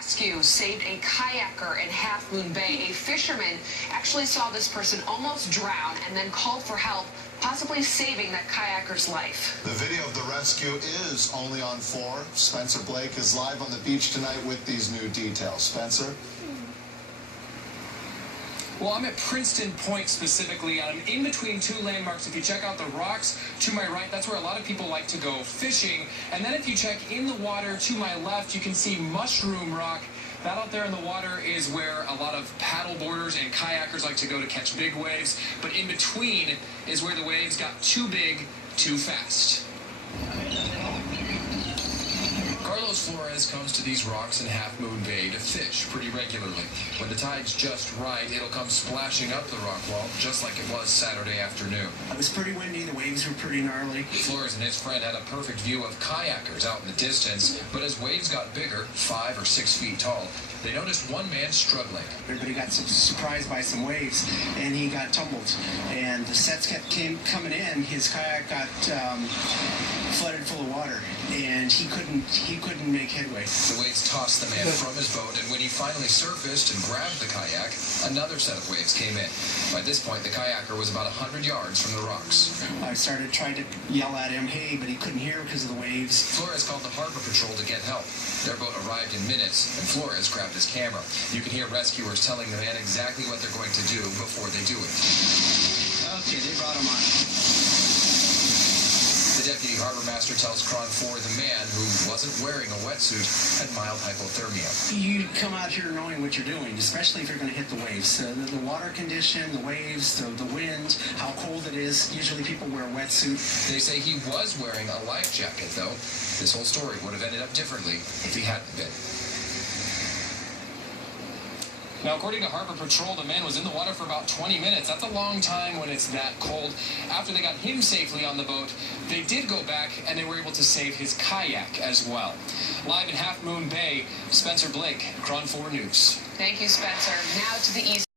rescue saved a kayaker in Half Moon Bay. A fisherman actually saw this person almost drown and then called for help, possibly saving that kayaker's life. The video of the rescue is only on 4. Spencer Blake is live on the beach tonight with these new details. Spencer? Well, I'm at Princeton Point specifically. I'm in between two landmarks. If you check out the rocks to my right, that's where a lot of people like to go fishing. And then if you check in the water to my left, you can see Mushroom Rock. That out there in the water is where a lot of paddle boarders and kayakers like to go to catch big waves. But in between is where the waves got too big, too fast. Flores comes to these rocks in Half Moon Bay to fish pretty regularly. When the tide's just right, it'll come splashing up the rock wall, just like it was Saturday afternoon. It was pretty windy, the waves were pretty gnarly. Flores and his friend had a perfect view of kayakers out in the distance, but as waves got bigger, 5 or 6 feet tall, they noticed one man struggling. Everybody got surprised by some waves, and he got tumbled. And the sets kept coming in. His kayak got flooded full of water, and he couldn't make headway. The waves tossed the man from his boat, and when he finally surfaced and grabbed the kayak, another set of waves came in. By this point, the kayaker was about 100 yards from the rocks. I started trying to yell at him, hey, but he couldn't hear because of the waves. Flores called the Harbor Patrol to get help. Their boat arrived in minutes, and Flores grabbed his camera. You can hear rescuers telling the man exactly what they're going to do before they do it. Okay, they brought him on. The deputy harbor master tells KRON 4 the man, who wasn't wearing a wetsuit, had mild hypothermia. You come out here knowing what you're doing, especially if you're going to hit the waves. The water condition, the waves, the wind, how cold it is. Usually people wear a wetsuit. They say he was wearing a life jacket, though. This whole story would have ended up differently if he hadn't been. Now, according to Harbor Patrol, the man was in the water for about 20 minutes. That's a long time when it's that cold. After they got him safely on the boat, they did go back and they were able to save his kayak as well. Live in Half Moon Bay, Spencer Blake, KRON 4 News. Thank you, Spencer. Now to the east.